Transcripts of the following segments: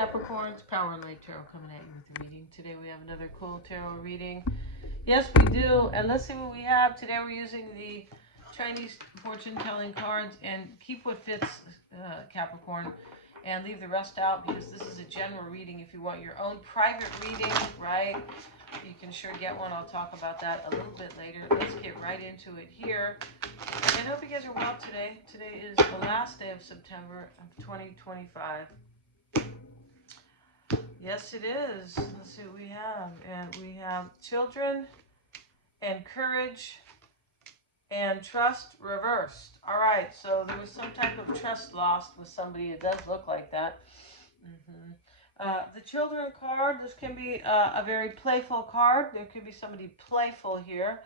Capricorns, Power and Light Tarot coming at you with a reading. Today we have another cool tarot reading. Yes, we do. And let's see what we have. Today we're using the Chinese fortune telling cards, and keep what fits, Capricorn, and leave the rest out, because this is a general reading. If you want your own private reading, right, you can sure get one. I'll talk about that a little bit later. Let's get right into it here. And I hope you guys are well today. Today is the last day of September of 2025. Yes, it is. Let's see what we have. And we have children and courage and trust reversed. All right, so there was some type of trust lost with somebody. It does look like that. The children card, this can be a very playful card. There could be somebody playful here.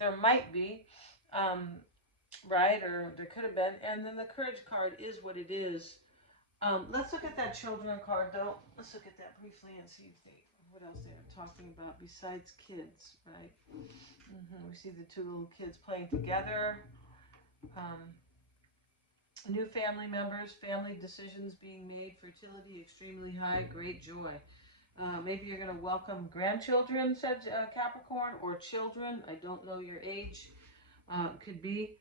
There might be, right, or there could have been. And then the courage card is what it is. Let's look at that children card, though. Let's look at that briefly and see what else they're talking about besides kids, right? We see the two little kids playing together. New family members, family decisions being made, fertility extremely high, great joy. Maybe you're going to welcome grandchildren, said Capricorn, or children. I don't know your age. Could be.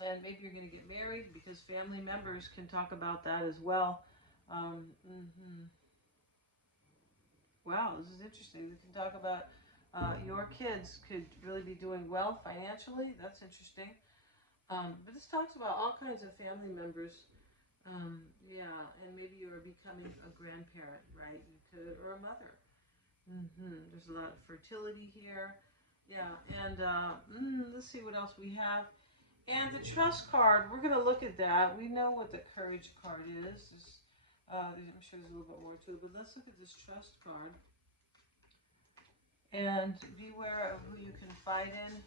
And maybe you're going to get married, because family members can talk about that as well. Wow, this is interesting. We can talk about your kids could really be doing well financially. That's interesting. But this talks about all kinds of family members. Yeah, and maybe you're becoming a grandparent, right? You could, or a mother. There's a lot of fertility here. Yeah, and let's see what else we have. And the trust card, we're going to look at that. We know what the courage card is. I'm sure there's a little bit more to it, but let's look at this trust card. And beware of who you confide in.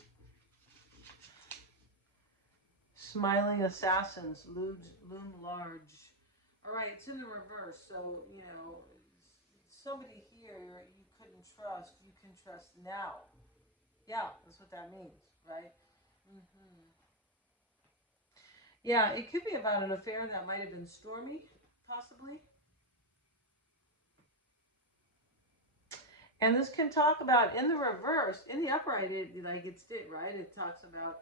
Smiling assassins loom large. All right, it's in the reverse. So, you know, somebody here you couldn't trust, you can trust now. Yeah, that's what that means, right? Yeah, it could be about an affair that might have been stormy, possibly. And this can talk about, in the reverse, in the upright, right? It talks about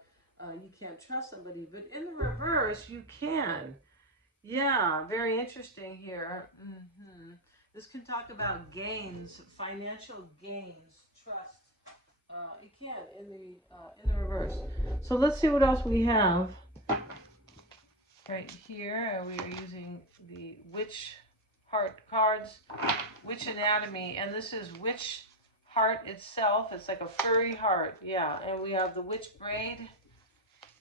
you can't trust somebody, but in the reverse, you can. Yeah, very interesting here. This can talk about gains, financial gains, trust. It can in the reverse. So let's see what else we have. Right here, we are using the Witch Heart cards, Witch Anatomy, and this is Witch Heart itself. It's like a furry heart, yeah. And we have the Witch Braid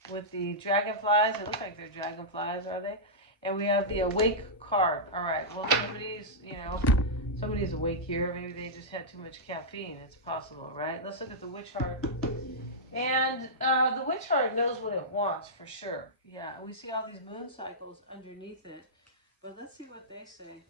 with the dragonflies. They look like they're dragonflies, are they? And we have the Awake card. All right, well, somebody's awake here. Maybe they just had too much caffeine. It's possible, right? Let's look at the Witch Heart. And the Witch Heart knows what it wants, for sure. Yeah, we see all these moon cycles underneath it. But let's see what they say.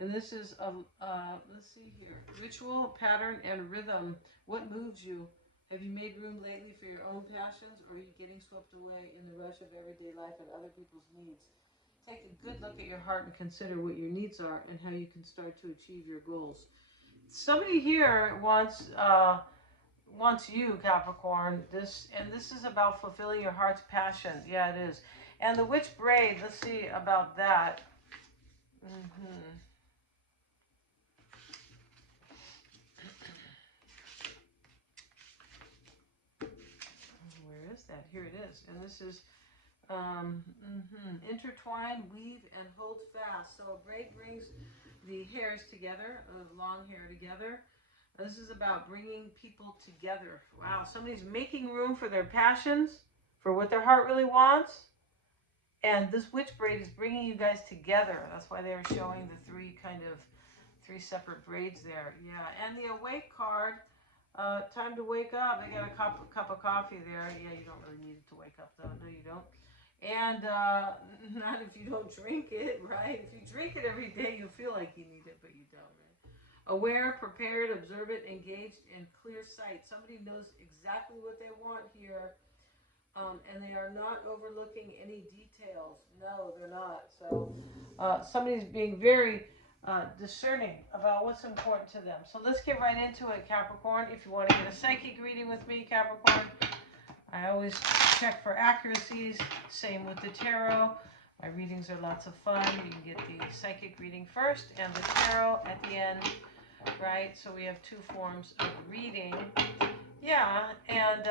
And this is, let's see here. Ritual, pattern, and rhythm. What moves you? Have you made room lately for your own passions, or are you getting swept away in the rush of everyday life and other people's needs? Take a good look at your heart and consider what your needs are and how you can start to achieve your goals. Somebody here wants you, Capricorn. This is about fulfilling your heart's passion. Yeah, it is. And the Witch Braid, let's see about that. Where is that? Here it is. And this is intertwine, weave, and hold fast. So a braid brings the hairs together, long hair together. This is about bringing people together. Wow, somebody's making room for their passions, for what their heart really wants. And this Witch Braid is bringing you guys together. That's why they were showing the three separate braids there. Yeah, and the Awake card, time to wake up. I got a cup of coffee there. Yeah, you don't really need it to wake up, though. No, you don't. And not if you don't drink it, right? If you drink it every day, you'll feel like you need it, but you don't, right? Aware, prepared, observant, engaged, and clear sight. Somebody knows exactly what they want here. And they are not overlooking any details. No, they're not. So somebody's being very discerning about what's important to them. So let's get right into it, Capricorn. If you want to get a psychic reading with me, Capricorn, I always check for accuracies. Same with the tarot. My readings are lots of fun. You can get the psychic reading first and the tarot at the end, right? So we have two forms of reading. Yeah, and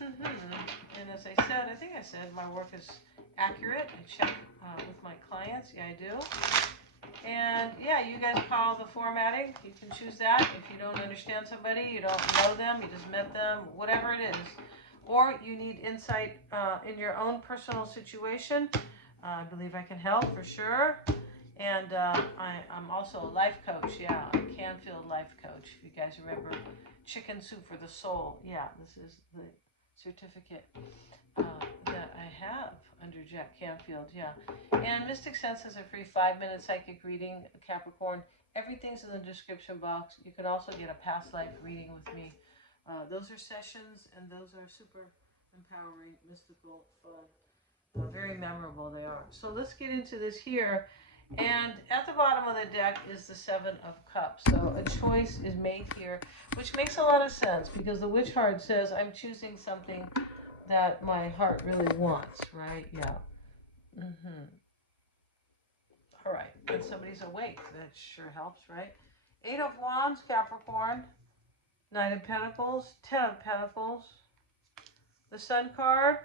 as I said, I think I said my work is accurate. I check with my clients. Yeah, I do. And yeah, you guys call the formatting. You can choose that. If you don't understand somebody, you don't know them, you just met them, whatever it is. Or you need insight in your own personal situation. I believe I can help for sure. And I'm also a life coach. Yeah, a Canfield life coach. If you guys remember Chicken Soup for the Soul. Yeah, this is the certificate that I have under Jack Canfield. Yeah. And Mystic Sense is a free 5-minute psychic reading, Capricorn. Everything's in the description box. You can also get a past life reading with me. Those are sessions, and those are super empowering, mystical, fun. Very memorable they are. So let's get into this here. And at the bottom of the deck is the Seven of Cups. So a choice is made here, which makes a lot of sense because the Witch card says I'm choosing something that my heart really wants, right? Yeah. All right. And somebody's awake. That sure helps, right? 8 of Wands, Capricorn. 9 of Pentacles. 10 of Pentacles. The Sun card.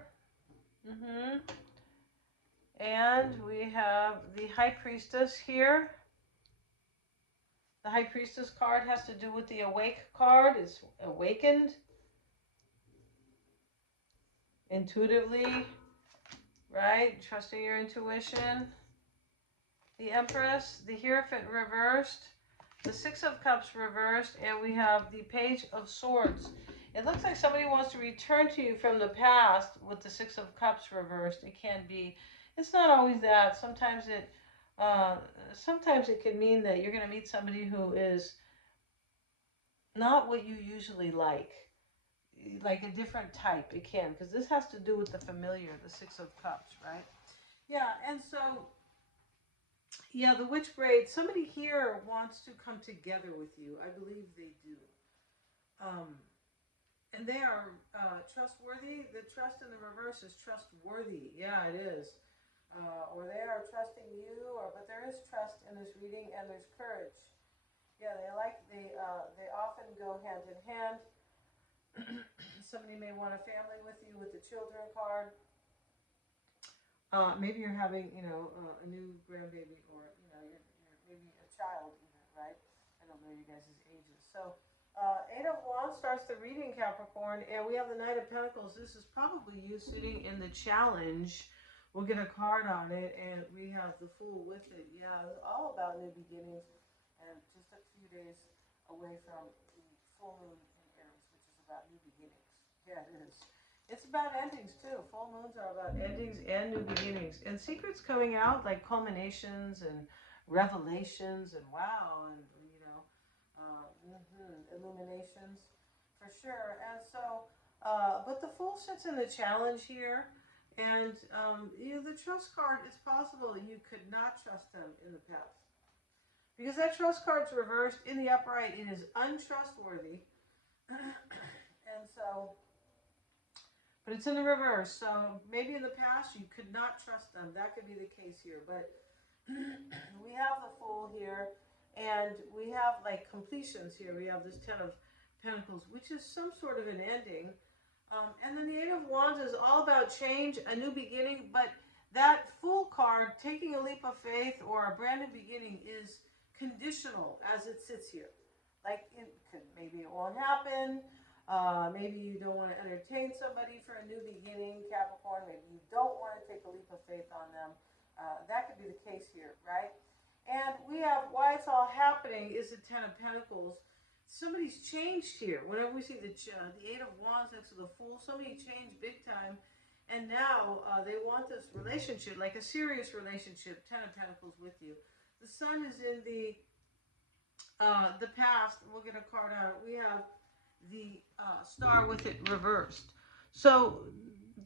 And we have the High Priestess here. The High Priestess card has to do with the Awake card. It's awakened intuitively, right? Trusting your intuition. The Empress, the Hierophant reversed, the Six of Cups reversed, and we have the Page of Swords. It looks like somebody wants to return to you from the past with the Six of Cups reversed. It can be. It's not always that. Sometimes it can mean that you're going to meet somebody who is not what you usually like a different type. It can, because this has to do with the familiar, the Six of Cups, right? Yeah, and so, yeah, the Witch braid, somebody here wants to come together with you. I believe they do. And they are trustworthy. The trust in the reverse is trustworthy. Yeah, it is. Or they are trusting you, but there is trust in this reading, and there's courage. Yeah, they often go hand in hand. Somebody may want a family with you with the children card. Maybe you're having, a new grandbaby, or you're maybe a child even, right? I don't know you guys' ages. So, 8 of Wands starts the reading, Capricorn, and we have the Knight of Pentacles. This is probably you sitting in the challenge. We'll get a card on it, and we have the Fool with it. Yeah, it's all about new beginnings, and just a few days away from the full moon in Aries, which is about new beginnings. Yeah, it is. It's about endings too. Full moons are about endings and new beginnings. And secrets coming out, like culminations and revelations and wow, and illuminations for sure. And so, but the Fool sits in the challenge here. And the trust card, it's possible you could not trust them in the past. Because that trust card's reversed in the upright, it is untrustworthy. And so, but it's in the reverse, so maybe in the past you could not trust them. That could be the case here. But we have the Fool here, and we have like completions here. We have this 10 of Pentacles, which is some sort of an ending. And then the 8 of Wands is all about change, a new beginning. But that Fool card, taking a leap of faith or a brand new beginning, is conditional as it sits here. Like, maybe it won't happen. Maybe you don't want to entertain somebody for a new beginning, Capricorn. Maybe you don't want to take a leap of faith on them. That could be the case here, right? And we have why it's all happening is the 10 of Pentacles. Somebody's changed here. Whenever we see the 8 of Wands next to the Fool, somebody changed big time. And now they want this relationship, like a serious relationship, 10 of Pentacles with you. The Sun is in the past. We'll get a card out. We have the Star with it reversed. So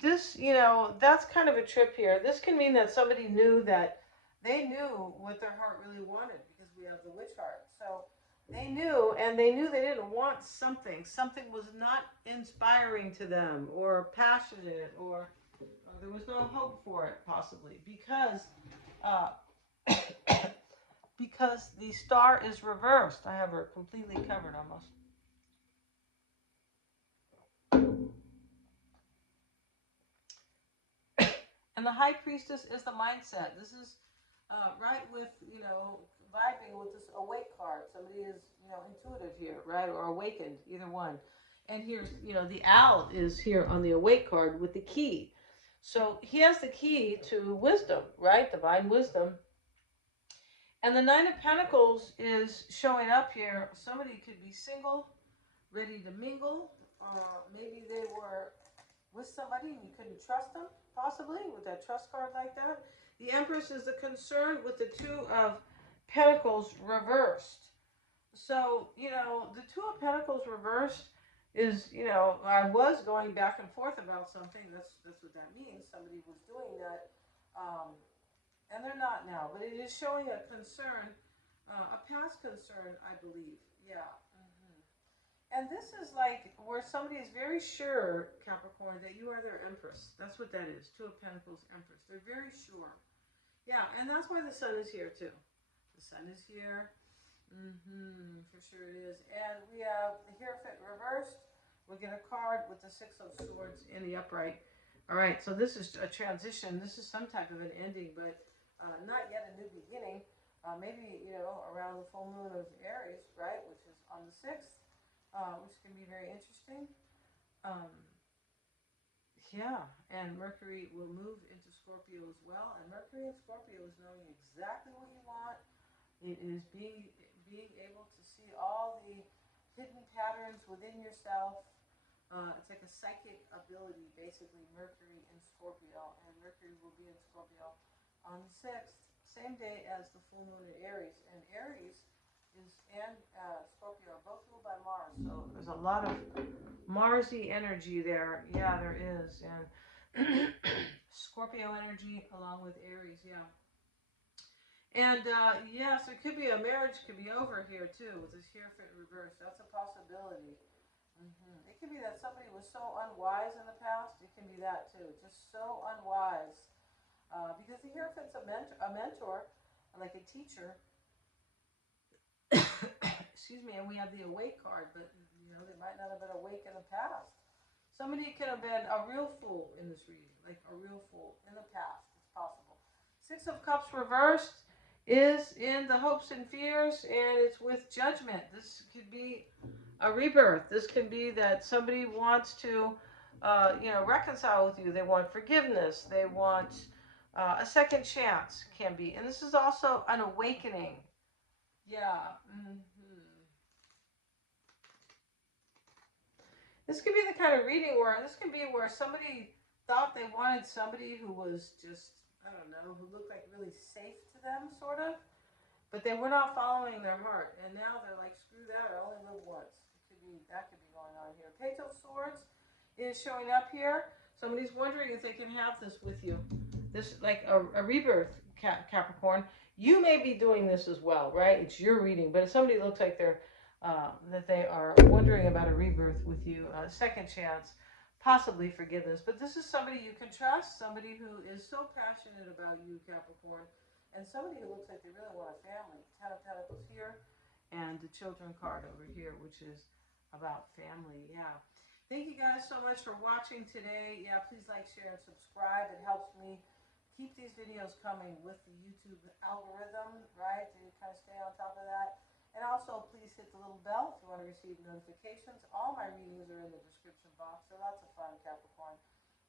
this, you know, that's kind of a trip here. This can mean that somebody knew that they knew what their heart really wanted because we have the witch heart. So they knew, and they knew they didn't want something. Something was not inspiring to them or passionate, or there was no hope for it, possibly, uh, because the star is reversed. I have her completely covered almost. And the high priestess is the mindset. This is right with, you know, vibing with this awake card. Somebody is, you know, intuitive here, right? Or awakened, either one. And here's, you know, the owl is here on the awake card with the key. So he has the key to wisdom, right? Divine wisdom. And the Nine of Pentacles is showing up here. Somebody could be single, ready to mingle. Maybe they were with somebody and you couldn't trust them, possibly, with that trust card like that. The Empress is the concern with the Two of Pentacles reversed. So, you know, the Two of Pentacles reversed is, you know, I was going back and forth about something. That's what that means. Somebody was doing that, and they're not now. But it is showing a concern, a past concern, I believe. Yeah. And this is like where somebody is very sure, Capricorn, that you are their empress. That's what that is. Two of Pentacles, empress. They're very sure. Yeah, and that's why the sun is here too. The sun is here. For sure it is. And we have the Hierophant reversed. We'll get a card with the Six of Swords in the upright. All right, so this is a transition. This is some type of an ending, but not yet a new beginning. Maybe, you know, around the full moon of Aries, right, which is on the 6th. Which can be very interesting. Um, yeah, and Mercury will move into Scorpio as well. And Mercury in Scorpio is knowing exactly what you want. It is being able to see all the hidden patterns within yourself. It's like a psychic ability, basically. Mercury in Scorpio, and Mercury will be in Scorpio on the 6th, same day as the full moon in Aries. And Aries is and Scorpio, both ruled by Mars. So there's a lot of Marsy energy there. Yeah, there is. And Scorpio energy along with Aries, yeah. And yes, it could be a marriage could be over here too with this Hierophant reverse. That's a possibility. It could be that somebody was so unwise in the past. It can be that too, just so unwise. Because the Hierophant's a mentor, like a teacher, excuse me, and we have the awake card, but you know, they might not have been awake in the past. Somebody could have been a real fool in this reading, like a real fool in the past. It's possible. Six of Cups reversed is in the hopes and fears, and it's with judgment. This could be a rebirth. This could be that somebody wants to, you know, reconcile with you. They want forgiveness. They want a second chance. Can be, and this is also an awakening. Yeah. This could be the kind of reading where this could be where somebody thought they wanted somebody who was just, I don't know, who looked like really safe to them, sort of, but they were not following their heart, and now they're like, screw that, I only live once. It could be that could be going on here. Page of Swords is showing up here. Somebody's wondering if they can have this with you. This like a rebirth, Capricorn. You may be doing this as well, right? It's your reading, but if somebody looks like they're that they are wondering about a rebirth with you, second chance, possibly forgiveness. But this is somebody you can trust, somebody who is so passionate about you, Capricorn, and somebody who looks like they really want a family. Ten of Pentacles here, and the Children card over here, which is about family. Yeah. Thank you guys so much for watching today. Yeah, please like, share, and subscribe. It helps me keep these videos coming with the YouTube algorithm, right? To kind of stay on top of that. And also, please hit the little bell if you want to receive notifications. All my readings are in the description box. They're lots of fun, Capricorn,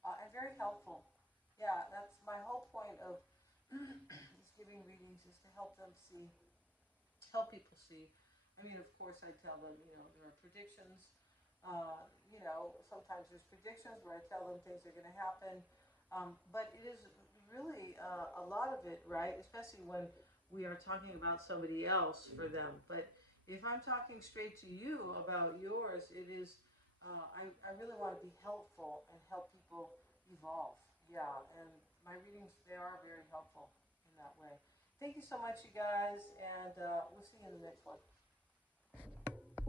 and very helpful. Yeah, that's my whole point of these giving readings is to help them see, help people see. I mean, of course, I tell them, you know, there are predictions. You know, sometimes there's predictions where I tell them things are going to happen. But it is really a lot of it, right? Especially when we are talking about somebody else for them. But if I'm talking straight to you about yours, it is, I really want to be helpful and help people evolve. Yeah, and my readings, they are very helpful in that way. Thank you so much, you guys, and we'll see you in the next one.